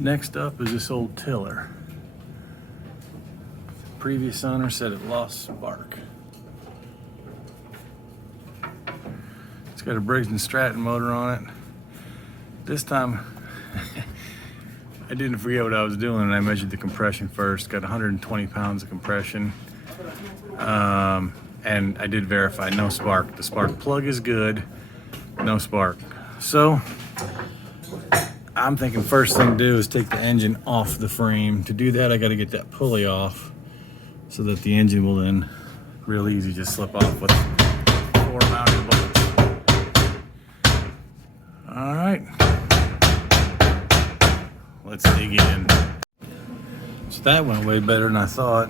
Next up is this old tiller. Previous owner said it lost spark. It's got a Briggs & Stratton motor on it. This time, I didn't forget what I was doing and I measured the compression first. Got 120 pounds of compression. And I did verify, no spark. The spark plug is good, no spark. So, I'm thinking first thing to do is take the engine off the frame. To do that, I gotta get that pulley off so that the engine will then real easy just slip off with 4 mounted bolts. All right, let's dig in. So that went way better than I thought.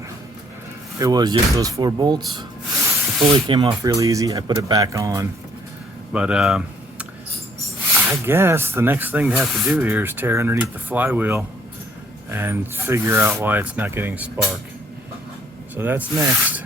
It was just those 4 bolts. The pulley came off real easy. I put it back on, but I guess the next thing to have to do here is tear underneath the flywheel and figure out why it's not getting spark. So that's next.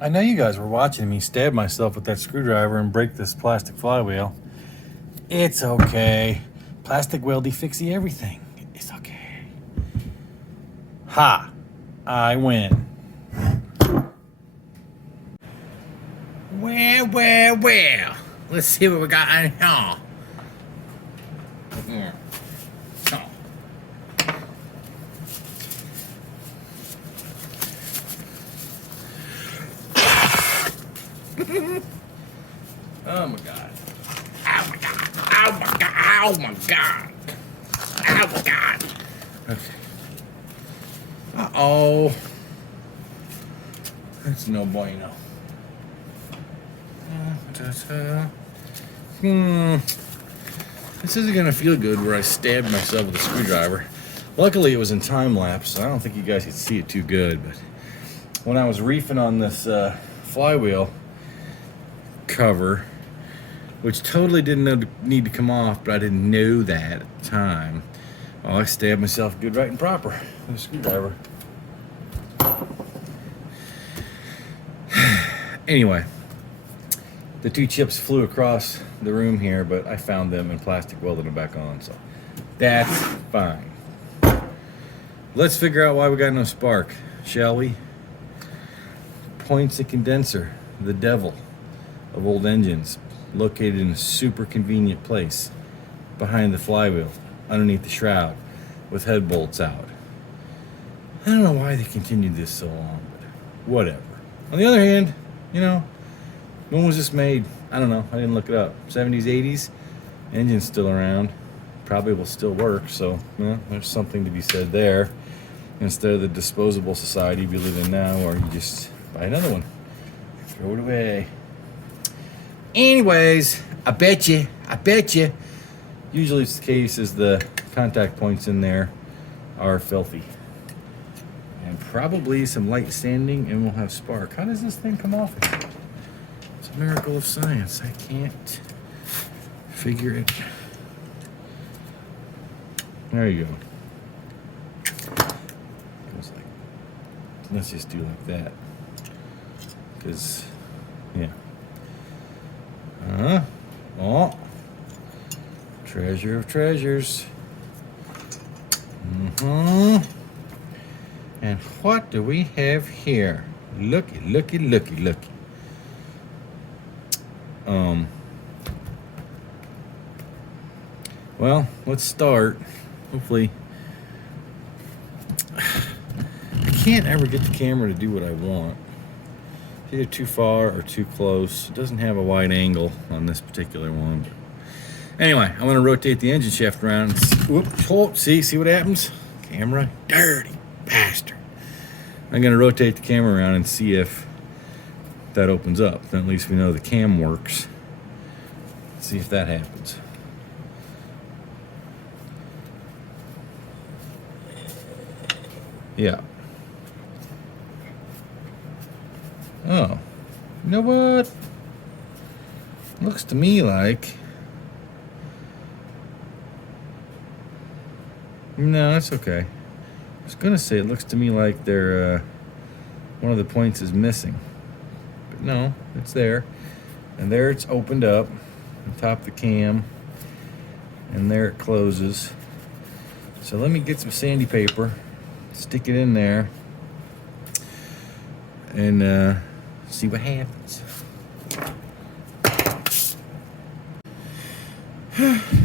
I know you guys were watching me stab myself with that screwdriver and break this plastic flywheel. It's okay. Plastic weldy fixie everything. It's okay. Ha! I win. Well. Let's see what we got on here. Yeah. Oh my god. Oh my god. Oh my god. Oh my god. Oh my god. Okay. Uh-oh. That's no bueno. This isn't gonna feel good where I stabbed myself with a screwdriver. Luckily it was in time lapse, so I don't think you guys could see it too good, but when I was reefing on this flywheel cover, which totally didn't need to come off, but I didn't know that at the time, well, I stabbed myself good right and proper with a screwdriver. Anyway, the 2 chips flew across the room here, but I found them and plastic welded them back on, so that's fine. Let's figure out why we got no spark, shall we? Points and condenser, the devil of old engines, located in a super convenient place behind the flywheel, underneath the shroud, with head bolts out. I don't know why they continued this so long, but whatever. On the other hand, when was this made? I don't know. I didn't look it up. 70s, 80s? Engine's still around. Probably will still work, so there's something to be said there. Instead of the disposable society we live in now, where you just buy another one, throw it away. Anyways, I bet you. Usually it's the case is the contact points in there are filthy. And probably some light sanding and we'll have spark. How does this thing come off? It's a miracle of science. I can't figure it. There you go. Goes like, let's just do like that. Because, yeah. Oh. Treasure of treasures. And what do we have here? Looky. Well, let's start. Hopefully. I can't ever get the camera to do what I want. It's either too far or too close. It doesn't have a wide angle on this particular one. Anyway, I'm going to rotate the engine shaft around. See what happens? Camera, dirty bastard. I'm going to rotate the camera around and see if that opens up. Then at least we know the cam works. Let's see if that happens. Yeah. Oh. You know what? Looks to me like... No, that's okay. I was gonna say it looks to me like they're one of the points is missing, but no, it's there, and there it's opened up on top of the cam, and there it closes. So let me get some sandy paper, stick it in there, and see what happens.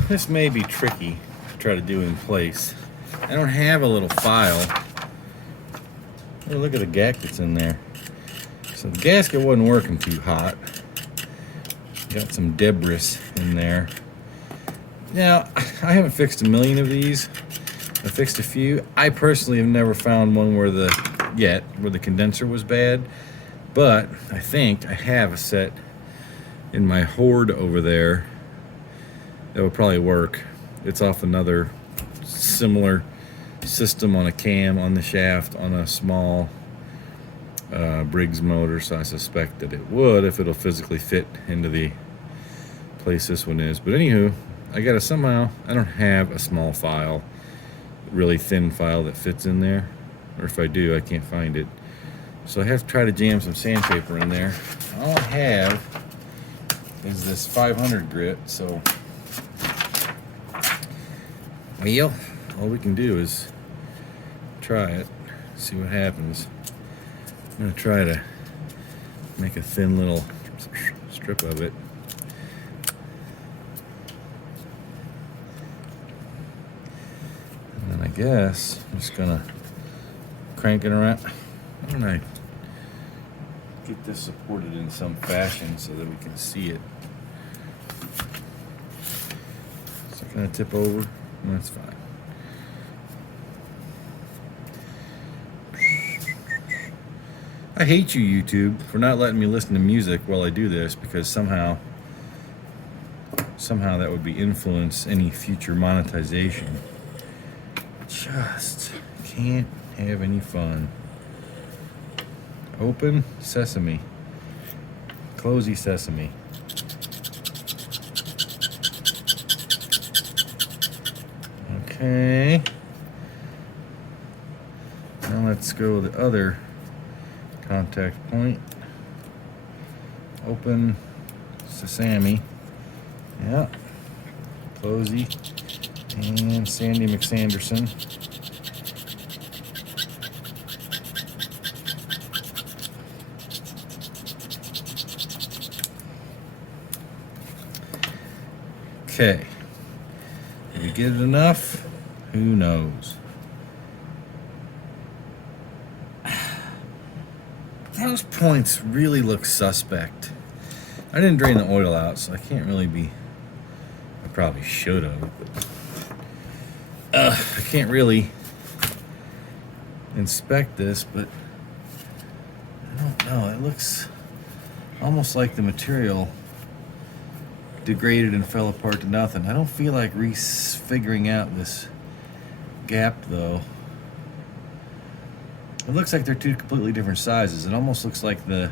This may be tricky to try to do in place. I don't have a little file. Oh, look at the gack that's in there. So the gasket wasn't working too hot. Got some debris in there. Now, I haven't fixed a million of these. I fixed a few. I personally have never found one where the condenser was bad, but I think I have a set in my hoard over there that would probably work. It's off another similar system on a cam on the shaft on a small Briggs motor, so I suspect that it would if it'll physically fit into the place this one is. But anywho, I don't have a small file, really thin file that fits in there, or if I do, I can't find it. So I have to try to jam some sandpaper in there. All I have is this 500 grit, so well, all we can do is try it, see what happens. I'm going to try to make a thin little strip of it. And then I guess I'm just going to crank it around. Why don't I get this supported in some fashion so that we can see it? Is it going to tip over? That's fine. I hate you, YouTube, for not letting me listen to music while I do this, because somehow that would be influence any future monetization. Just can't have any fun. Open sesame. Closey sesame. Okay. Now let's go to the other contact point. Open sesame. Yeah. Closey and Sandy McSanderson. Okay. Did we get it enough? Who knows? Those points really look suspect. I didn't drain the oil out, so I can't really be... I probably should have, but... I can't really inspect this, but... I don't know. It looks almost like the material degraded and fell apart to nothing. I don't feel like figuring out this gap, though. It looks like they're two completely different sizes. It almost looks like the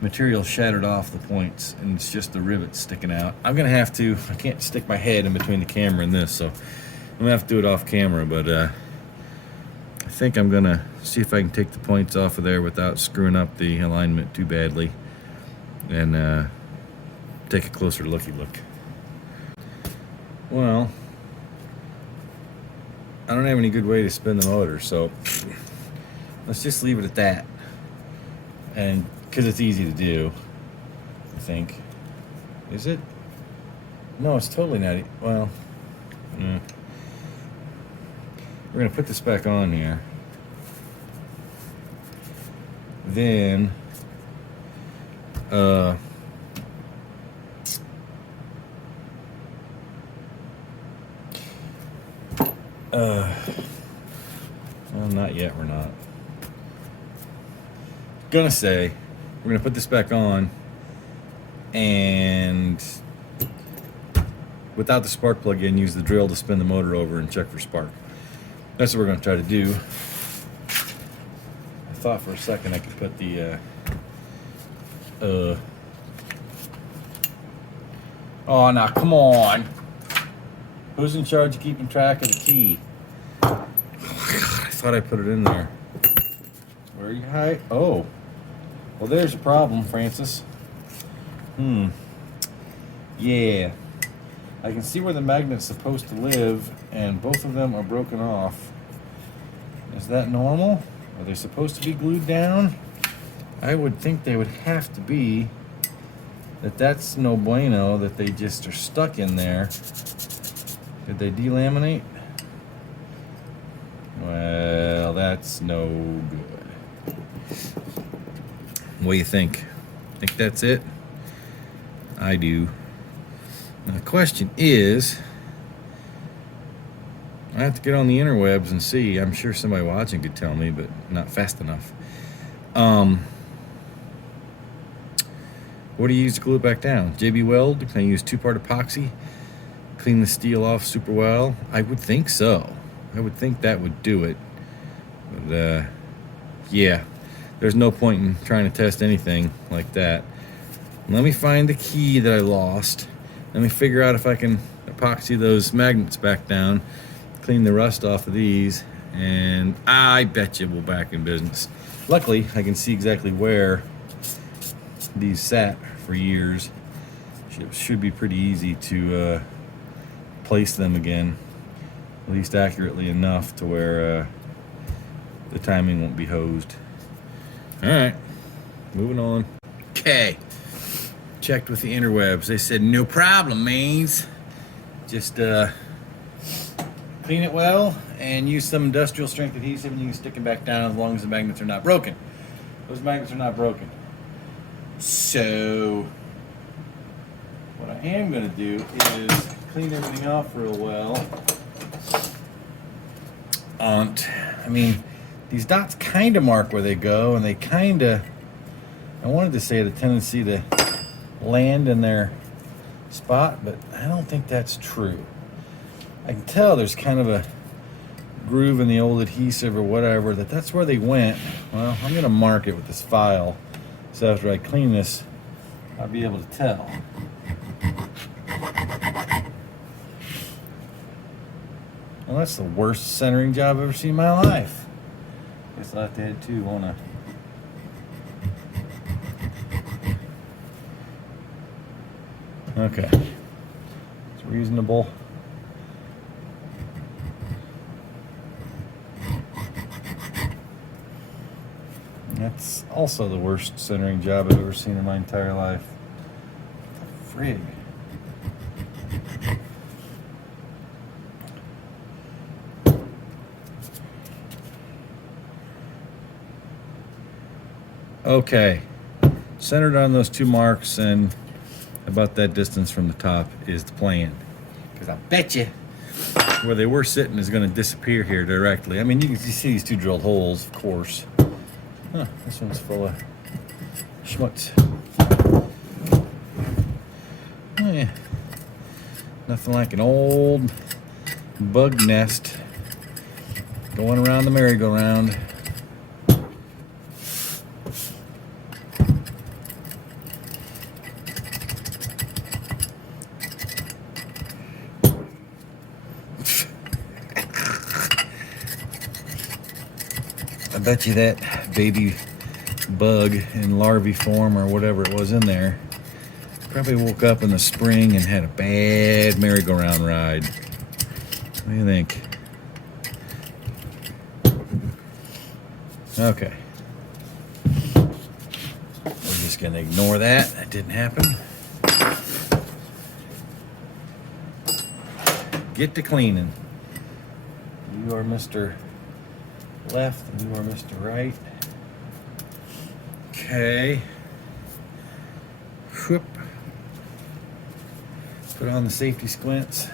material shattered off the points and it's just the rivets sticking out. I'm gonna have to, I can't stick my head in between the camera and this, so I'm gonna have to do it off camera, but I think I'm gonna see if I can take the points off of there without screwing up the alignment too badly and take a closer looky look. Well, I don't have any good way to spin the motor, so let's just leave it at that. And because it's easy to do, I think. Is it? No, it's totally not. Well, we're gonna put this back on here. Then, well, not yet, we're not. Gonna say, we're gonna put this back on and without the spark plug in, use the drill to spin the motor over and check for spark. That's what we're gonna try to do. I thought for a second I could put the oh, now come on. Who's in charge of keeping track of the key? Oh, God, I thought I put it in there. Where are you hiding? Oh. Well, there's a problem, Francis. Yeah. I can see where the magnet's supposed to live, and both of them are broken off. Is that normal? Are they supposed to be glued down? I would think they would have to be. That's no bueno, that they just are stuck in there. Did they delaminate? Well, that's no good. What do you think? Think that's it? I do. Now the question is, I have to get on the interwebs and see. I'm sure somebody watching could tell me, but not fast enough. What do you use to glue it back down? JB Weld? Can I use 2-part epoxy? Clean the steel off super well? I would think so. I would think that would do it. But yeah, there's no point in trying to test anything like that. Let me find the key that I lost. Let me figure out if I can epoxy those magnets back down, clean the rust off of these, and I bet you we'll back in business. Luckily, I can see exactly where these sat for years. It should be pretty easy to place them again, at least accurately enough to where the timing won't be hosed. All right, moving on. Okay, checked with the interwebs. They said no problem, mains. Just clean it well and use some industrial strength adhesive, and you can stick it back down as long as the magnets are not broken. Those magnets are not broken. So what I am going to do is clean everything off real well. I mean, these dots kind of mark where they go, and they kind of, I wanted to say, had a tendency to land in their spot, but I don't think that's true. I can tell there's kind of a groove in the old adhesive or whatever, that's where they went. Well, I'm going to mark it with this file, so after I clean this, I'll be able to tell. Well, that's the worst centering job I've ever seen in my life. Guess I'll have to add 2, won't I? Okay. It's reasonable. That's also the worst centering job I've ever seen in my entire life. What the frig? Okay, centered on those 2 marks and about that distance from the top is the plan. Because I bet you where they were sitting is going to disappear here directly. I mean, you see these 2 drilled holes, of course. Huh, this one's full of schmutz. Oh, yeah. Nothing like an old bug nest going around the merry-go-round. I bet you that baby bug in larvae form or whatever it was in there probably woke up in the spring and had a bad merry-go-round ride. What do you think? Okay. We're just going to ignore that. That didn't happen. Get to cleaning. You are Mr. Left and you are Mr. Right. Okay. Whoop. Put on the safety squints,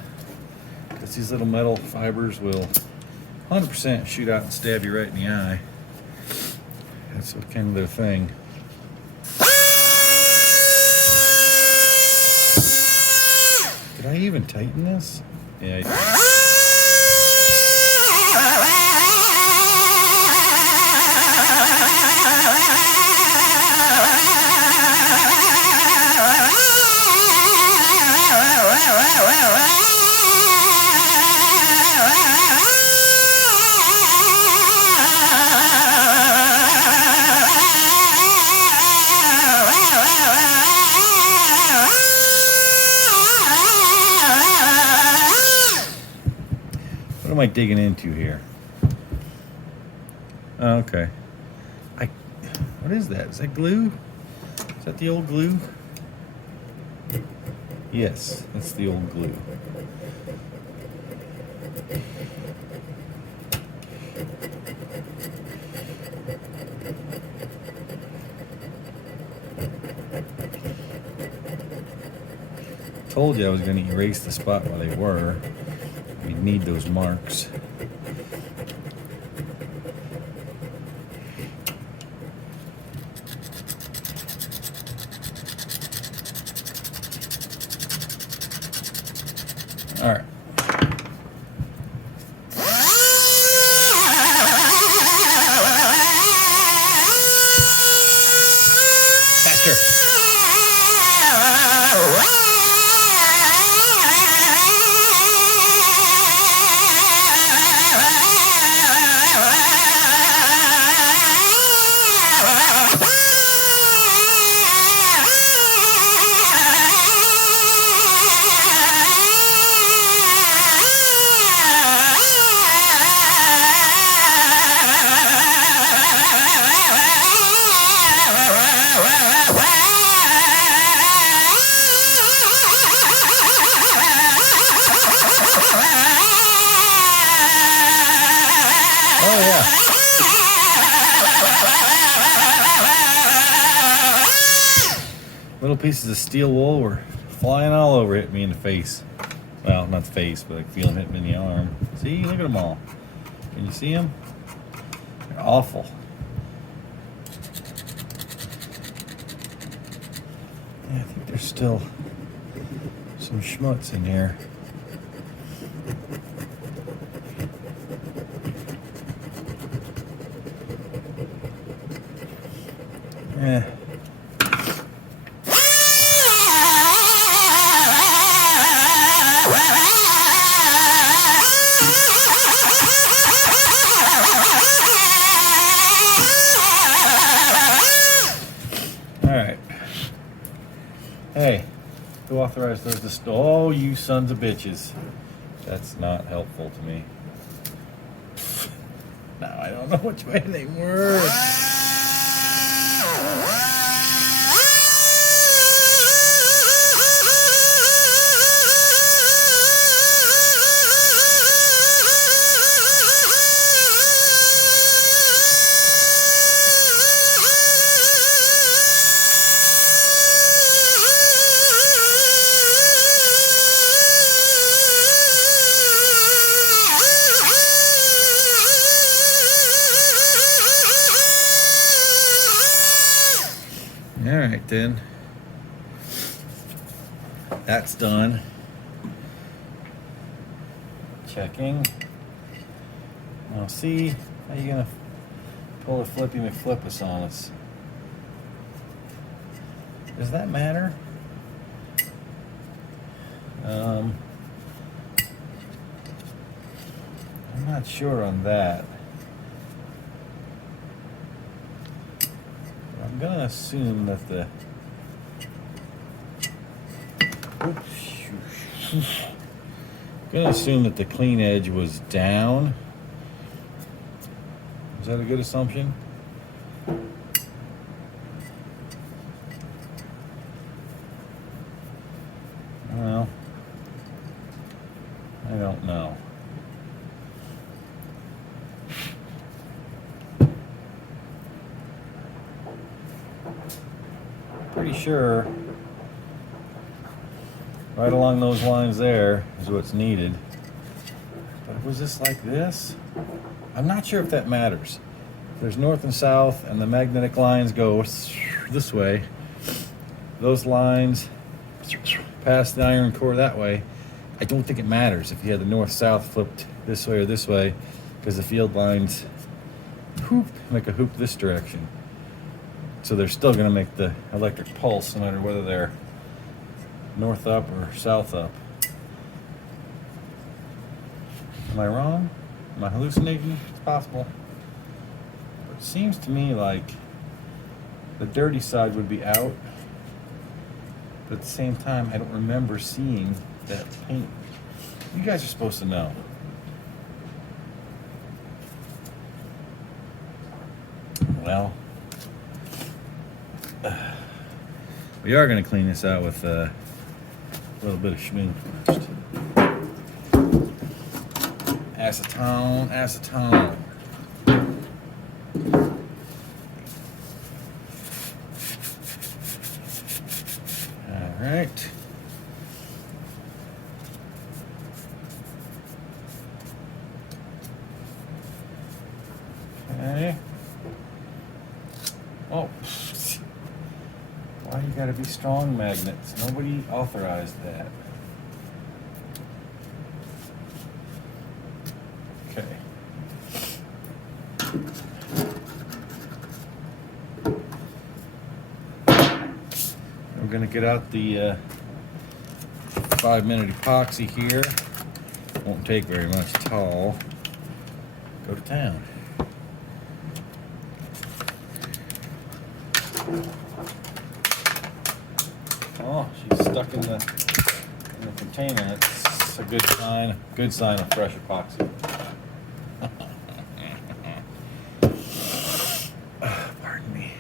because these little metal fibers will 100% shoot out and stab you right in the eye. That's kind of their thing. Did I even tighten this? Yeah, I did. What am I digging into here? Oh, okay. What is that? Is that glue? Is that the old glue? Yes, that's the old glue. Told you I was going to erase the spot where they were. We need those marks. All right. Faster. Oh, yeah. Little pieces of steel wool were flying all over, hitting me in the face. Well, not the face, but I feel them hitting me in the arm. See, look at them all. Can you see them? They're awful. Yeah, I think there's still some schmutz in here. Yeah. All right. Hey, who authorized those to Oh, you sons of bitches. That's not helpful to me. Now I don't know which way they were. kicked in. That's done. Checking. Now see, how you gonna pull a flippy McFlippus on us? Does that matter? I'm not sure on that. I'm gonna assume that the clean edge was down. Is that a good assumption? Well, I don't know. Pretty sure right along those lines there is what's needed. But was this like this? I'm not sure if that matters. There's north and south, and the magnetic lines go this way. Those lines pass the iron core that way. I don't think it matters if you had the north-south flipped this way or this way, because the field lines make a hoop this direction. So they're still going to make the electric pulse no matter whether they're north up or south up. Am I wrong? Am I hallucinating? It's possible. But it seems to me like the dirty side would be out. But at the same time, I don't remember seeing that paint. You guys are supposed to know. Well, we are going to clean this out with a little bit of schmink first. Acetone, acetone. All right. Okay. Oh. Why you gotta be strong magnets? Nobody authorized that. Okay. We're gonna get out the 5-minute epoxy here. Won't take very much at all. Go to town. Oh, she's stuck in the container. That's a good sign. Good sign of fresh epoxy. Pardon me.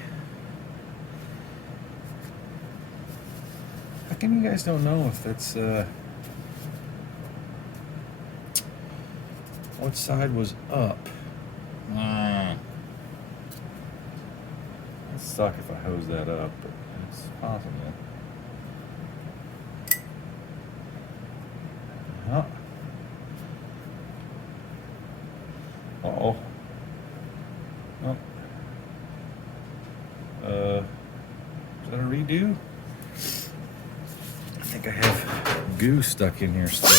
How come you guys don't know if that's what side was up? It'd suck if I hose that up, but it's possible. Uh-oh. Oh. Is that a redo? I think I have goo stuck in here still.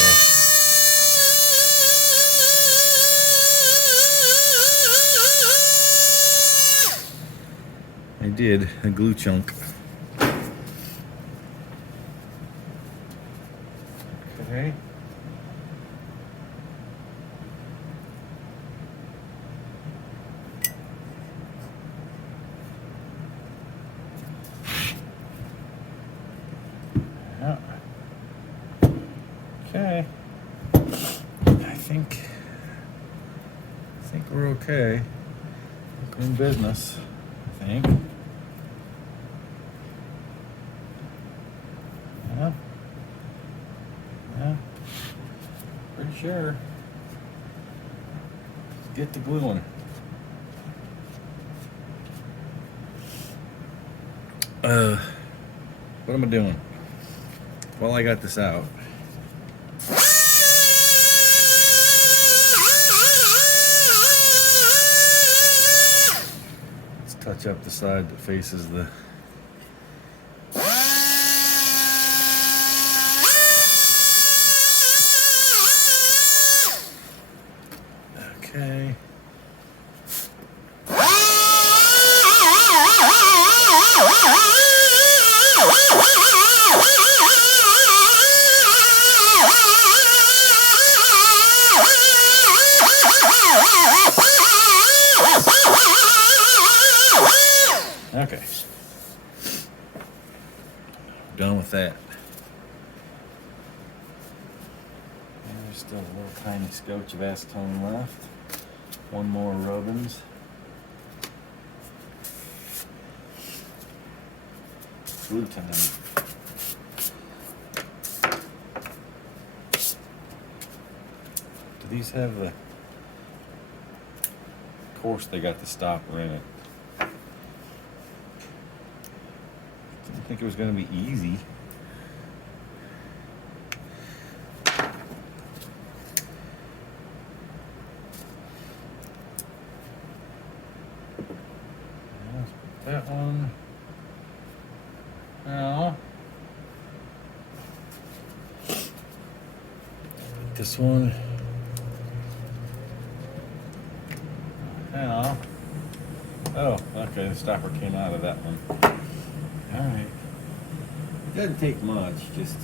I did, a glue chunk. Okay. Yeah. Okay. I think we're okay. We're in business, I think. Yeah. Yeah. Pretty sure. Let's get the gluing. What am I doing? Well, I got this out. Let's touch up the side that faces the Okay. Done with that. And there's still a little tiny scotch of acetone left. One more Robbins. Glue time. Do these have the... Of course they got the stopper in it. Didn't think it was going to be easy. Let's put that one. Now, this one. Now, oh, okay, the stopper came out of that one. All right. It doesn't take much, just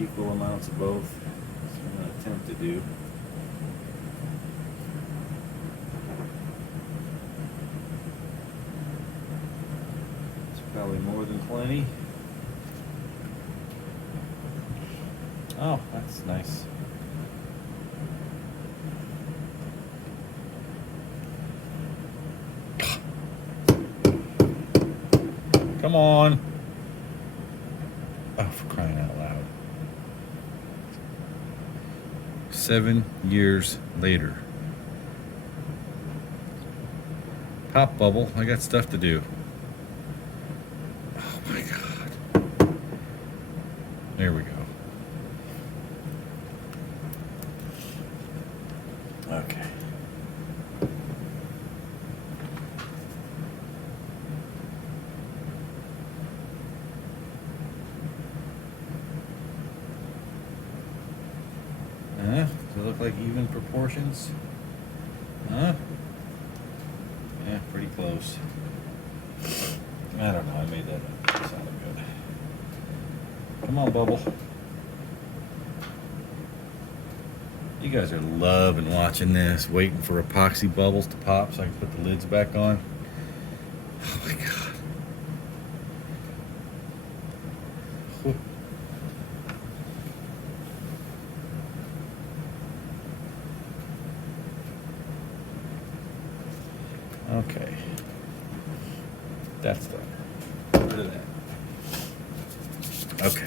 equal amounts of both. That's what I'm going to attempt to do. It's probably more than plenty. Oh, that's nice. Come on. Oh, for crying out loud. 7 years later. Pop bubble. I got stuff to do. Oh my God. There we go. Okay. Does it look like even proportions? Huh? Yeah, pretty close. I don't know, I made that up. It sounded good. Come on, bubble. You guys are loving watching this, waiting for epoxy bubbles to pop so I can put the lids back on. Oh my God. Whew. Okay. That's done. Get rid of that. Okay.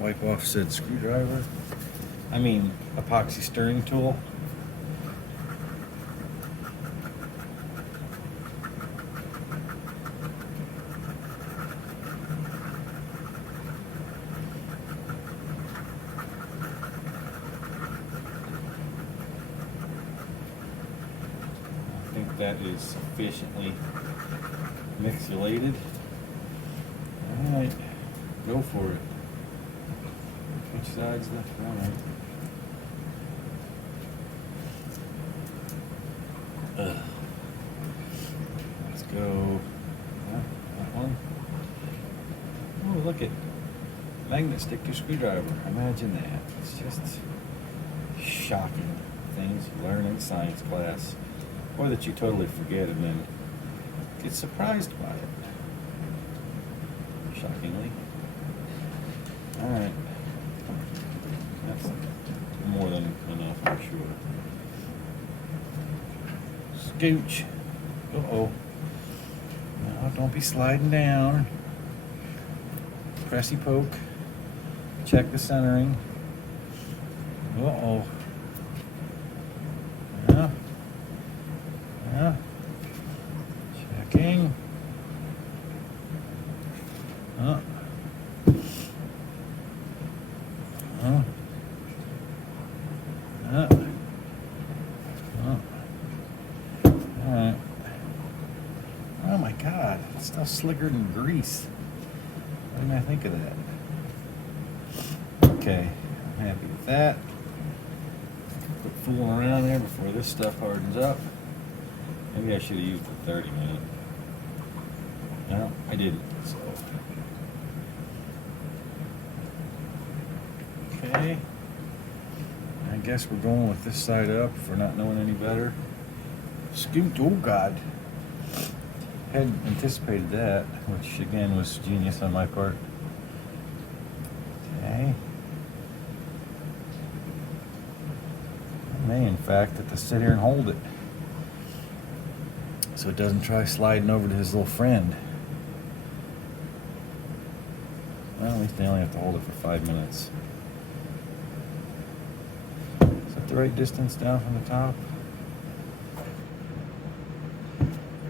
Wipe off said screwdriver. I mean, epoxy stirring tool. I think that is sufficiently mixulated. All right, go for it. Which side's the front? Let's go. That one. Oh, look at magnet stick to screwdriver. Imagine that. It's just shocking things you learn in science class, or that you totally forget and then get surprised by it. Shockingly. All right. That's more than enough, I'm sure. Scooch. Uh-oh. No, don't be sliding down. Pressy poke. Check the centering. Uh-oh. Yeah. Yeah. Checking. Huh. Huh. Alright. Oh my God, it's still slicker than grease. What did I think of that? Okay, I'm happy with that. Quit fooling around there before this stuff hardens up. Maybe I should have used the 30 minute. No, I didn't, so. Okay. I guess we're going with this side up if we're not knowing any better. Scoot, oh God. Hadn't anticipated that, which again was genius on my part. Okay. I may, in fact, have to sit here and hold it, so it doesn't try sliding over to his little friend. Well, at least they only have to hold it for 5 minutes. Is that the right distance down from the top?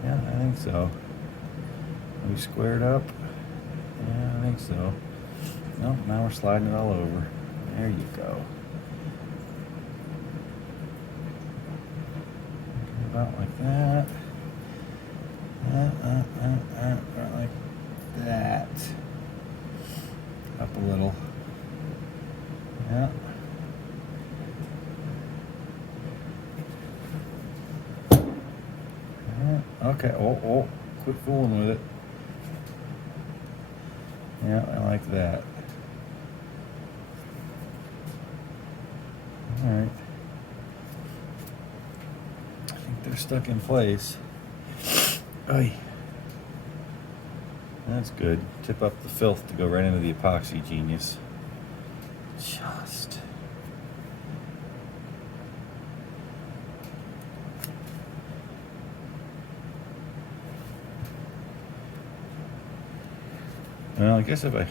Yeah, I think so. Are we squared up? Yeah, I think so. No, now we're sliding it all over. There you go. About like that. About like that. Up a little. Yeah. Okay. Oh, quit fooling with it. Yeah, I like that. All right. I think they're stuck in place. Oy. That's good. Tip up the filth to go right into the epoxy, genius. Just. Well, I guess if I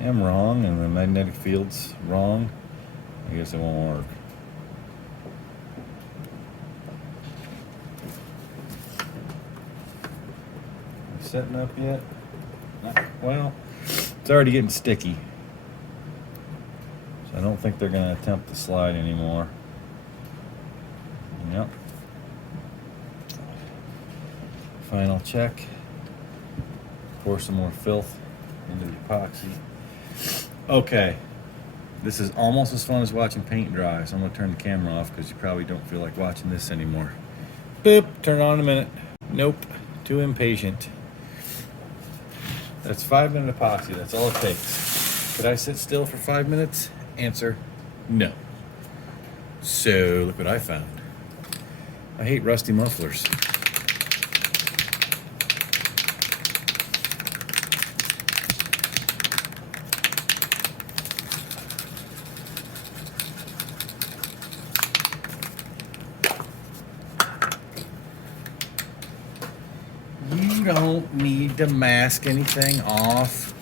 am wrong and the magnetic field's wrong, I guess it won't work. Setting up yet? Well, it's already getting sticky. So I don't think they're going to attempt to slide anymore. Yep. Final check. Pour some more filth into the epoxy. Okay. This is almost as fun as watching paint dry, so I'm going to turn the camera off because you probably don't feel like watching this anymore. Boop. Turn it on in a minute. Nope. Too impatient. That's 5 minute epoxy. That's all it takes. Could I sit still for 5 minutes? Answer, no. So look what I found. I hate rusty mufflers. You don't need to mask anything off.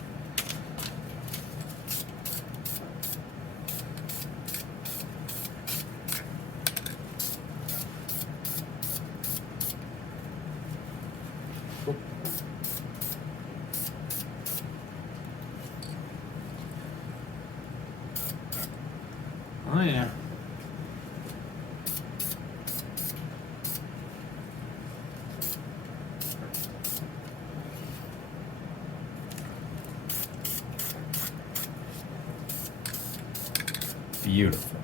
Oh yeah. Beautiful.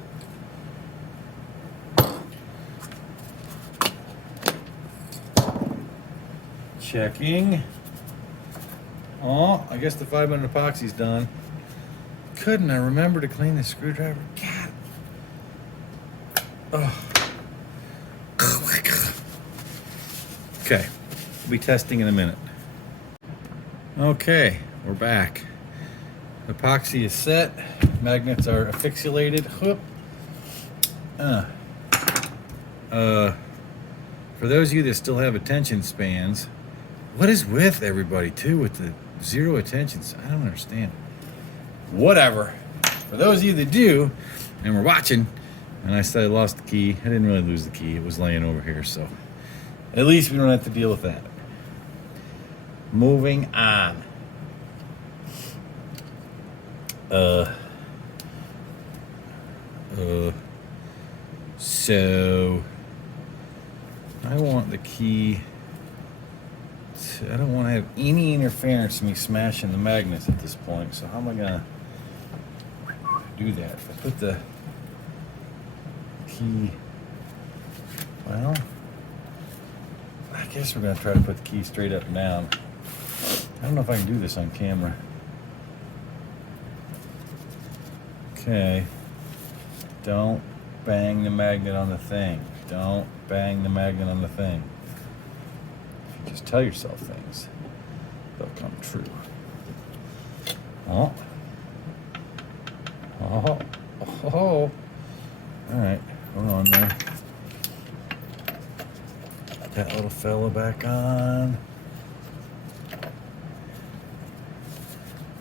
Checking. Oh, I guess the 5 minute epoxy's done. Couldn't I remember to clean the screwdriver? God. Oh my God. Okay, we'll be testing in a minute. Okay, we're back. Epoxy is set. Magnets are asphyxiated. Whoop. For those of you that still have attention spans, what is with everybody too with the zero attention? I don't understand. Whatever. For those of you that do, and we're watching, and I said I lost the key. I didn't really lose the key. It was laying over here, so at least we don't have to deal with that. Moving on. So I want the key to, I don't want to have any interference in me smashing the magnets at this point. So how am I gonna do that? If I put the key, well, I guess we're gonna try to put the key straight up and down. I don't know if I can do this on camera. Okay. Don't bang the magnet on the thing. Don't bang the magnet on the thing. If you just tell yourself things, they'll come true. Oh. Oh. Oh. All right. Hold on there. Put that little fella back on.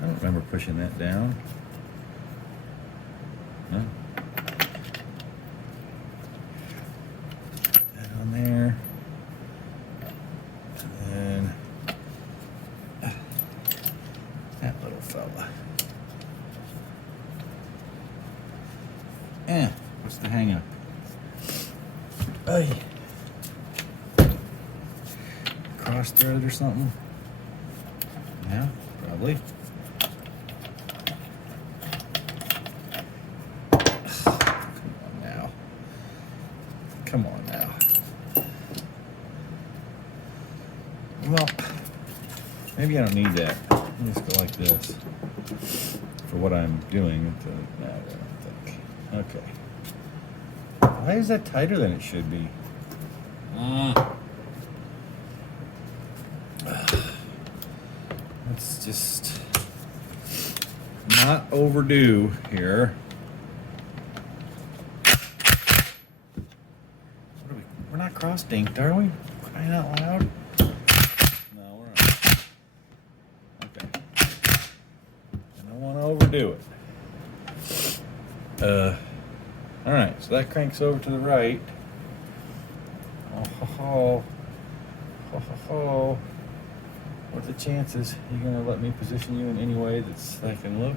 I don't remember pushing that down. No. Put that on there. And then that little fella. What's the hang up? Hey. Cross threaded or something? Yeah, probably. Come on now. Well, maybe I don't need that. Let me just go like this for what I'm doing. No, I don't think. Okay. Why is that tighter than it should be? Let's just not overdo here. We're not cross-dinked, are we? Crying out loud? No, we're not. Okay. I don't want to overdo it. All right, so that cranks over to the right. Oh, ho, ho. Ho, ho, ho. What are the chances you're going to let me position you in any way that I can look?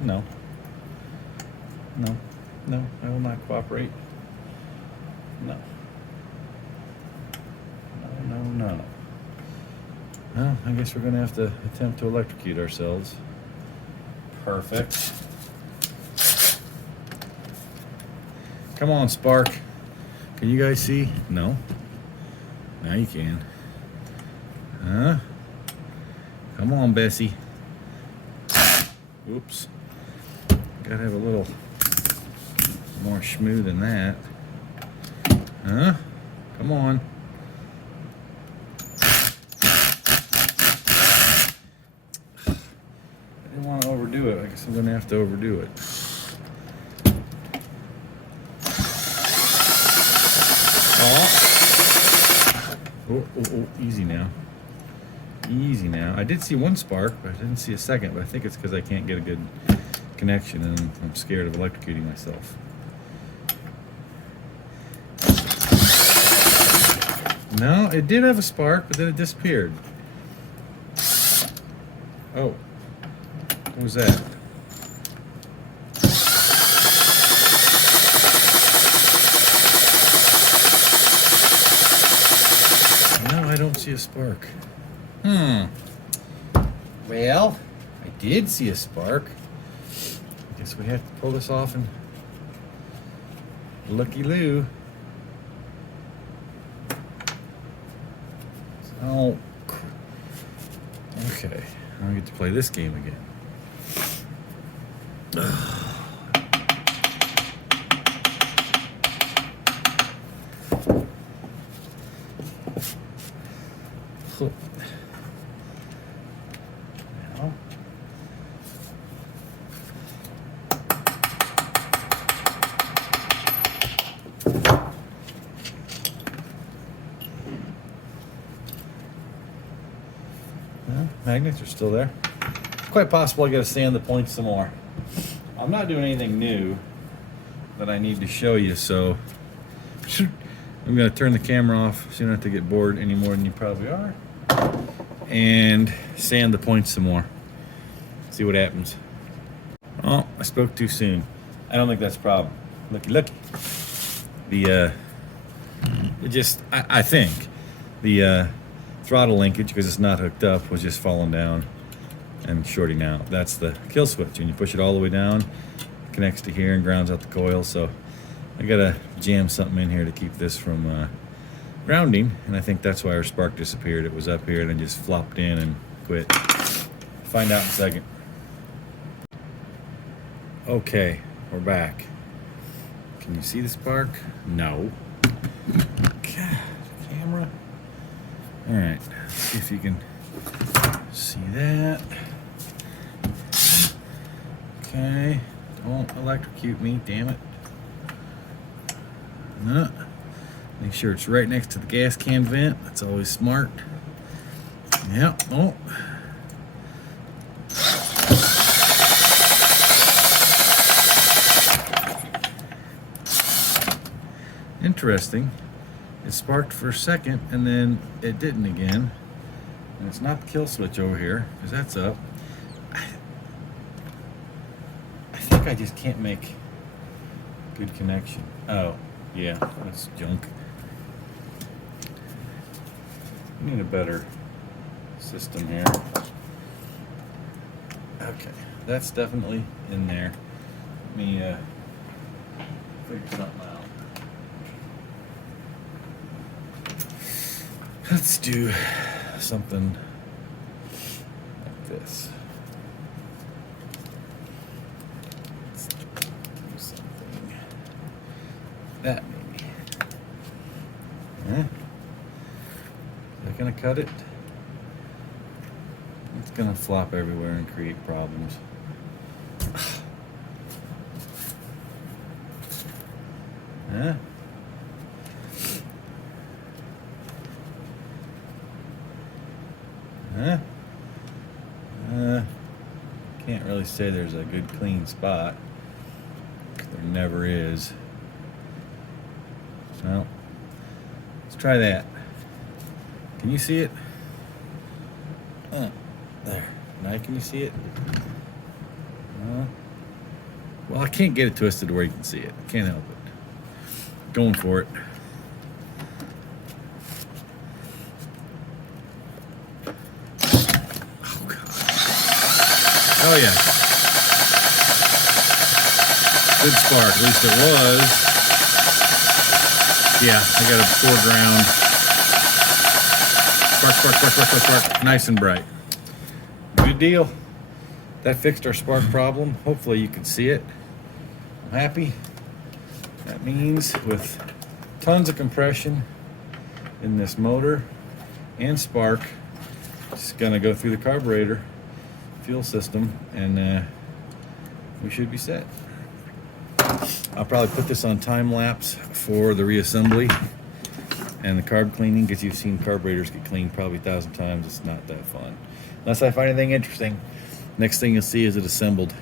No. No. No, I will not cooperate. No. No, no, no. Well, I guess we're going to have to attempt to electrocute ourselves. Perfect. Come on, spark. Can you guys see? No. Now you can. Huh? Come on, Bessie. Oops. Gotta have a little more schmoo than that. Huh? Come on. I didn't want to overdo it. I guess I'm going to have to overdo it. Oh, easy now. Easy now. I did see one spark, but I didn't see a second, but I think it's because I can't get a good connection and I'm scared of electrocuting myself. No, it did have a spark, but then it disappeared. Oh. What was that? No, I don't see a spark. Well, I did see a spark. I guess we have to pull this off and looky-loo. Oh, okay. I get to play this game again. Now. Well, magnets are still there. Quite possible I gotta sand the points some more. I'm not doing anything new that I need to show you, so I'm gonna turn the camera off so you don't have to get bored any more than you probably are, and sand the points some more. See what happens. Oh, I spoke too soon. I don't think that's a problem. Looky. I think the throttle linkage, because it's not hooked up, was just falling down and shorting out. That's the kill switch. When you push it all the way down, it connects to here and grounds out the coil. So I gotta jam something in here to keep this from grounding, and I think that's why our spark disappeared. It was up here and then just flopped in and quit. Find out in a second. Okay, we're back. Can you see the spark? No. Camera. All right, let's see if you can see that. Okay, don't electrocute me, damn it. Make sure it's right next to the gas can vent. That's always smart. Yep. Oh. Interesting. It sparked for a second and then it didn't again. And it's not the kill switch over here because that's up. I think I just can't make good connection. Oh, yeah, that's junk. Need a better system here. Okay, that's definitely in there. Let me figure something out. Let's do something like this. Let's do something that maybe. Is that gonna cut it? It's gonna flop everywhere and create problems. Huh? Huh? Can't really say there's a good clean spot. There never is. So, let's try that. Can you see it? There. Now can you see it? Well, I can't get it twisted where you can see it. I can't help it. Going for it. Oh yeah. Good spark, at least it was. Yeah, I got a foreground. Spark. Nice and bright. Good deal. That fixed our spark problem. Hopefully you can see it. I'm happy. That means with tons of compression in this motor and spark, it's gonna go through the carburetor fuel system and we should be set. I'll probably put this on time lapse for the reassembly and the carb cleaning, because you've seen carburetors get cleaned probably 1,000 times. It's not that fun unless I find anything interesting. Next thing you'll see is it assembled.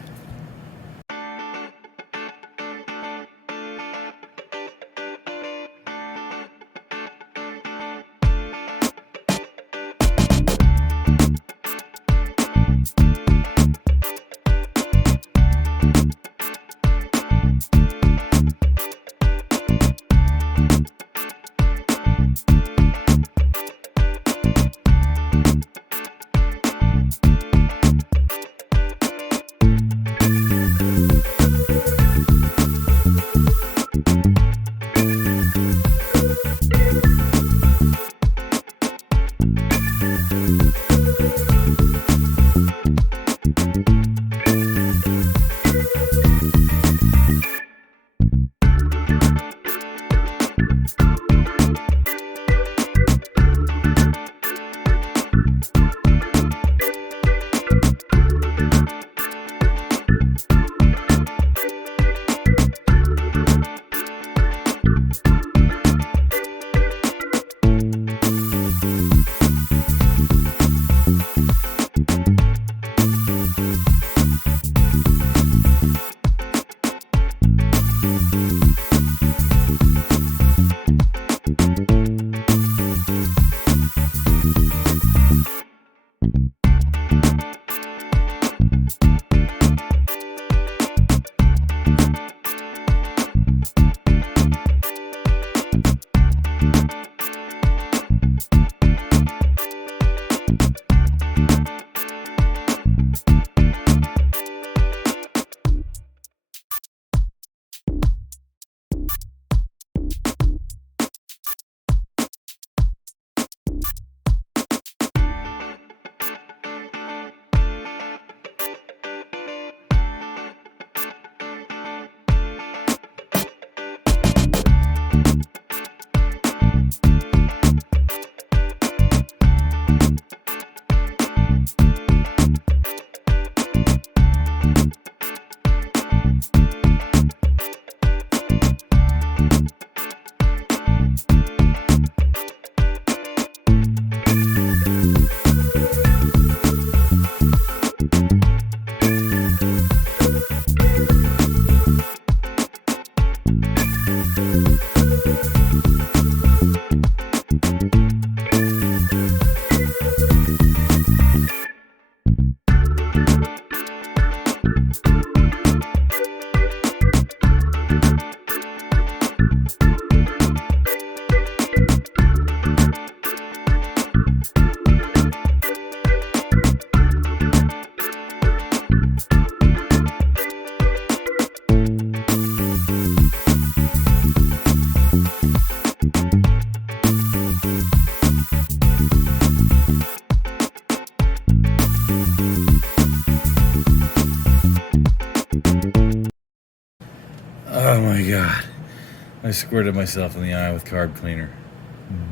I squirted myself in the eye with carb cleaner.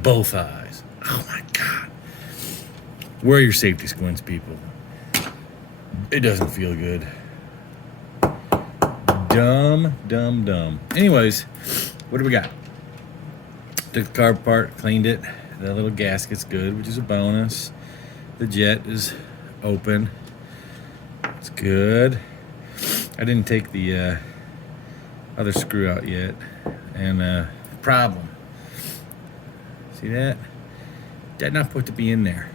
Both eyes. Oh my God. Wear your safety squints, people. It doesn't feel good. Dumb. Anyways, what do we got? Took the carb apart, cleaned it. The little gasket's good, which is a bonus. The jet is open. It's good. I didn't take the other screw out yet. And problem. See that? Did not put to be in there.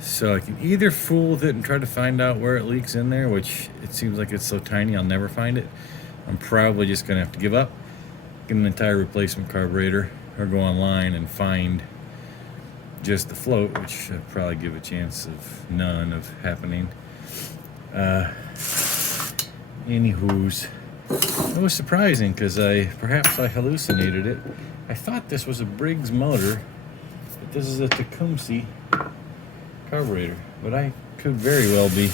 So I can either fool with it and try to find out where it leaks in there, which it seems like it's so tiny I'll never find it. I'm probably just gonna have to give up, get an entire replacement carburetor, or go online and find just the float, which I'd probably give a chance of none of happening. Anywho's, it was surprising because perhaps I hallucinated it. I thought this was a Briggs motor, but this is a Tecumseh carburetor. But I could very well be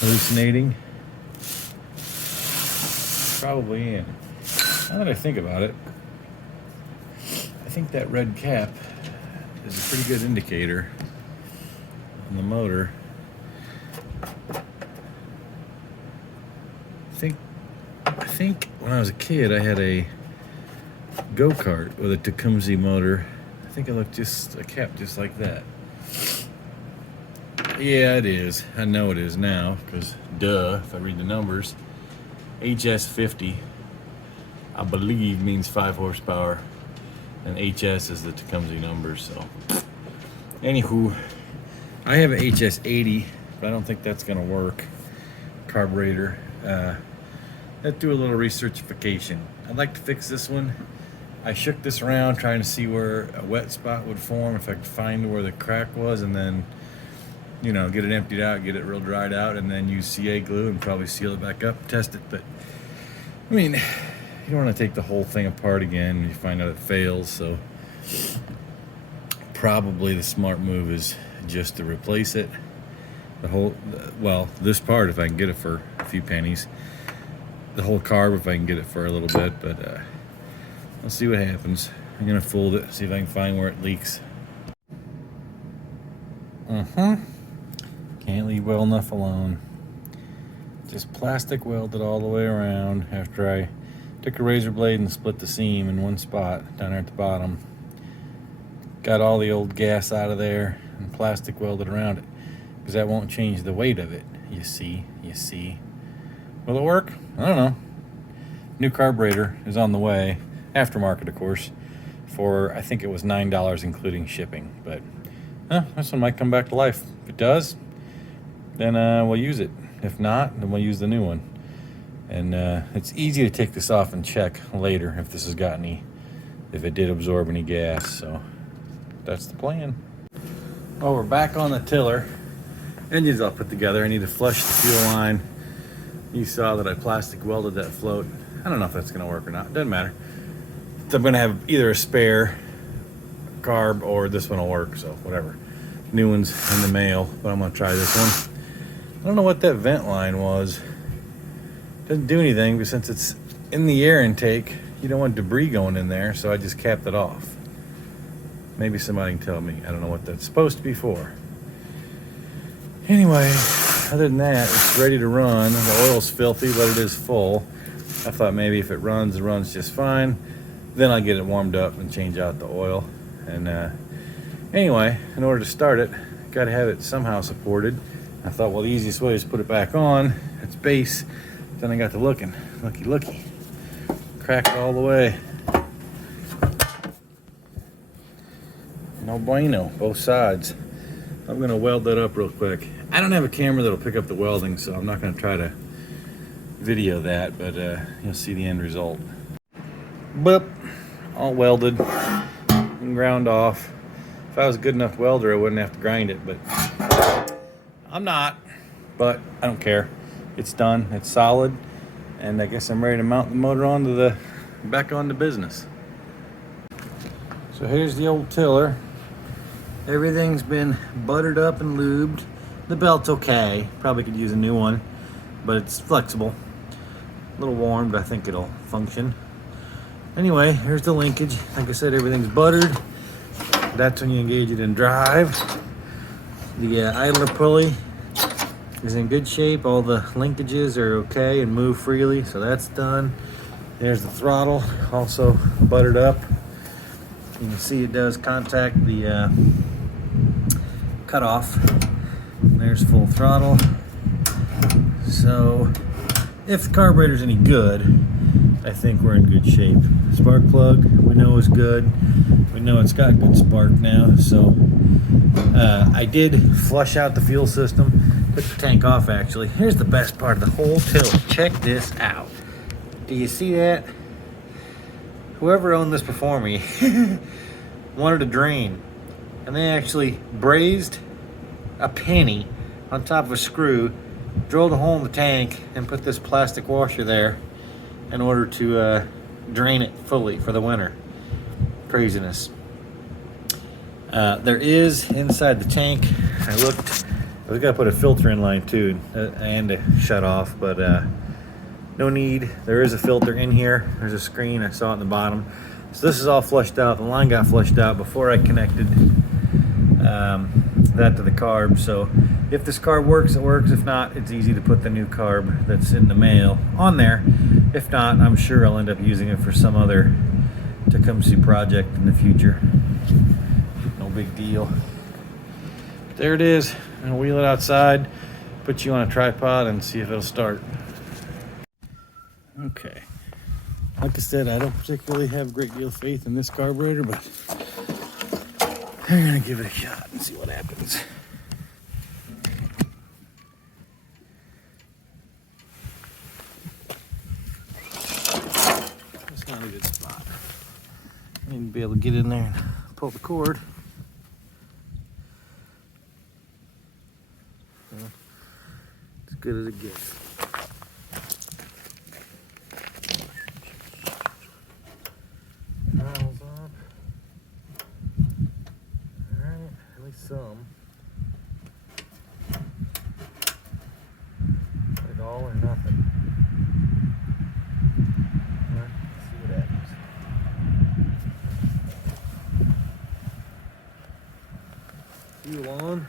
hallucinating. Probably am. Now that I think about it, I think that red cap is a pretty good indicator on the motor. I think when I was a kid I had a go-kart with a Tecumseh motor. I think it looked just a cap just like that. Yeah, it is. I know it is now because duh, if I read the numbers. HS50 I believe means 5 horsepower, and HS is the Tecumseh number. So anywho, I have an HS80, but I don't think that's gonna work. Carburetor. Let's do a little researchification. I'd like to fix this one. I shook this around trying to see where a wet spot would form, if I could find where the crack was, and then, you know, get it emptied out, get it real dried out, and then use CA glue and probably seal it back up, test it. But I mean, you don't want to take the whole thing apart again and you find out it fails. So probably the smart move is just to replace it. The whole, well, this part if I can get it for a few pennies. The whole carb if I can get it for a little bit, but I'll see what happens. I'm gonna fold it, see if I can find where it leaks. Can't leave well enough alone. Just plastic welded all the way around after I took a razor blade and split the seam in one spot down there at the bottom. Got all the old gas out of there and plastic welded around it, because that won't change the weight of it. You see. Will it work? I don't know. New carburetor is on the way, aftermarket of course, for I think it was $9 including shipping. But this one might come back to life. If it does, then we'll use it. If not, then we'll use the new one. And it's easy to take this off and check later if this has got any, if it did absorb any gas. So that's the plan. Oh, we're back on the tiller. Engine's all put together. I need to flush the fuel line. You saw that I plastic welded that float. I don't know if that's gonna work or not. Doesn't matter. So I'm gonna have either a spare carb or this one will work, so whatever. New one's in the mail, but I'm gonna try this one. I don't know what that vent line was. Doesn't do anything, but since it's in the air intake, you don't want debris going in there, so I just capped it off. Maybe somebody can tell me. I don't know what that's supposed to be for. Anyway, other than that, it's ready to run. The oil's filthy, but it is full. I thought maybe if it runs just fine. Then I'll get it warmed up and change out the oil. And anyway, in order to start it, got to have it somehow supported. I thought, well, the easiest way is put it back on its base. Then I got to looking. Looky. Cracked all the way. No bueno, both sides. I'm gonna weld that up real quick. I don't have a camera that'll pick up the welding, so I'm not gonna try to video that, but you'll see the end result. Boop, all welded and ground off. If I was a good enough welder, I wouldn't have to grind it, but I'm not. But I don't care. It's done, it's solid, and I guess I'm ready to mount the motor back onto business. So here's the old tiller. Everything's been buttered up and lubed. The belt's okay. Probably could use a new one, but it's flexible. A little warm, but I think it'll function. Anyway, here's the linkage. Like I said, everything's buttered. That's when you engage it in drive. The idler pulley is in good shape. All the linkages are okay and move freely, so that's done. There's the throttle, also buttered up. You can see it does contact the cutoff. There's full throttle. So if the carburetor's any good, I think we're in good shape. Spark plug, we know is good. We know it's got good spark now. So I did flush out the fuel system, took the tank off actually. Here's the best part of the whole tilt. Check this out. Do you see that? Whoever owned this before me wanted a drain, and they actually brazed a penny on top of a screw, drilled a hole in the tank, and put this plastic washer there in order to drain it fully for the winter. Craziness. There is inside the tank, I looked, we gotta put a filter in line too, and to shut off, but no need. There is a filter in here. There's a screen, I saw it in the bottom. So this is all flushed out. The line got flushed out before I connected that to the carb. So if this carb works, it works. If not, it's easy to put the new carb that's in the mail on there. If not, I'm sure I'll end up using it for some other Tecumseh project in the future. No big deal. There it is. I'm gonna wheel it outside, put you on a tripod, and see if it'll start. Okay. Like I said, I don't particularly have a great deal of faith in this carburetor, but I'm gonna give it a shot and see what happens. It's not a good spot. I need to be able to get in there and pull the cord. So, as good as it gets. Dials up. Alright, at least some. Like all or nothing. Alright, let's see what happens. Fuel on.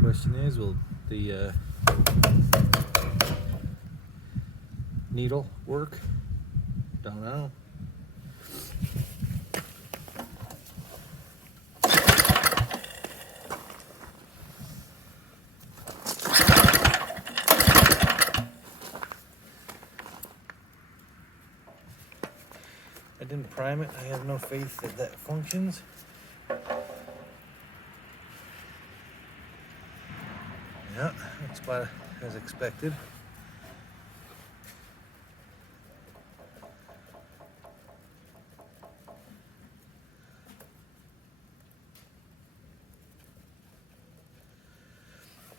Question is, will the needle work? Don't know. I didn't prime it. I have no faith that that functions. Yeah, that's about as expected.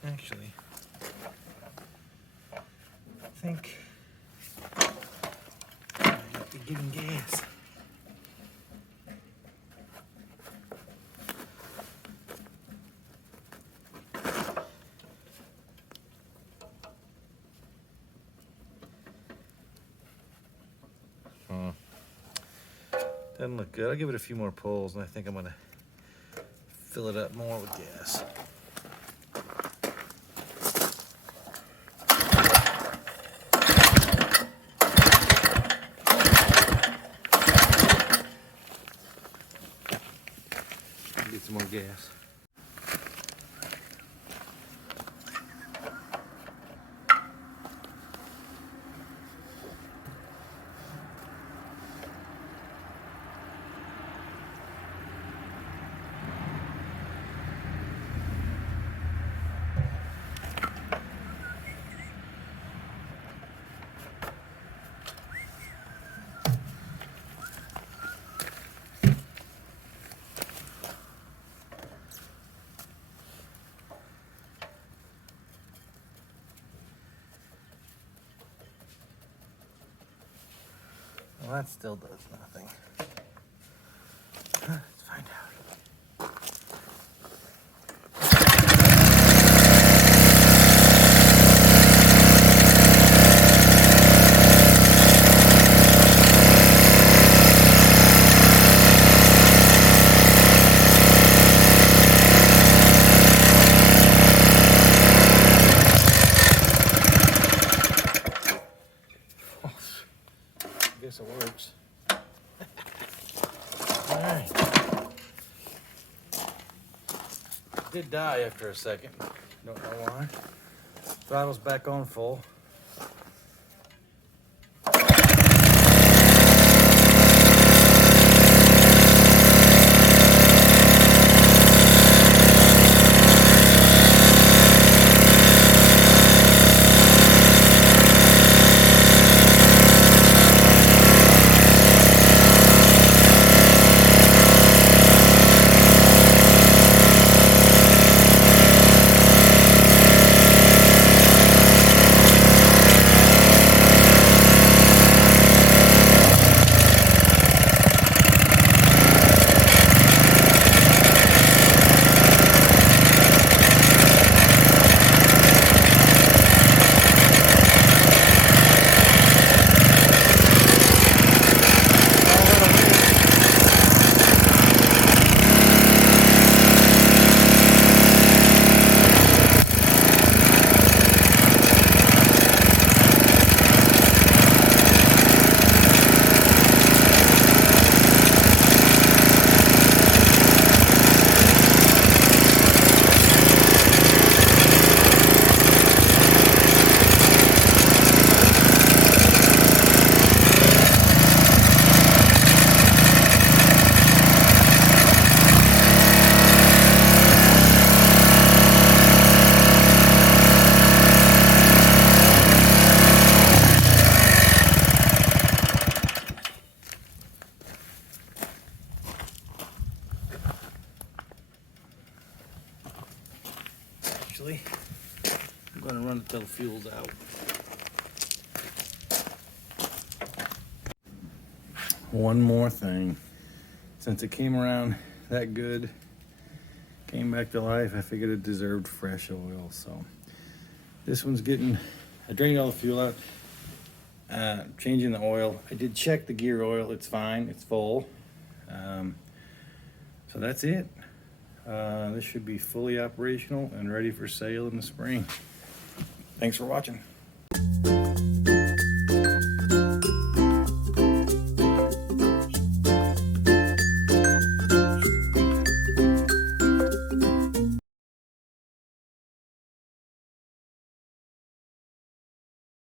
Actually, I think I have to give him gas. Doesn't look good. I'll give it a few more pulls, and I think I'm gonna fill it up more with gas. Get some more gas. Well, that still does nothing. Let's find out. did die after a second. Don't know why. Throttle's back on full. Actually, I'm gonna run it till the fuel's out. One more thing. Since it came around that good, came back to life, I figured it deserved fresh oil. So this one's getting, I drained all the fuel out, changing the oil. I did check the gear oil, it's fine, it's full. So that's it. This should be fully operational and ready for sale in the spring. Thanks for watching.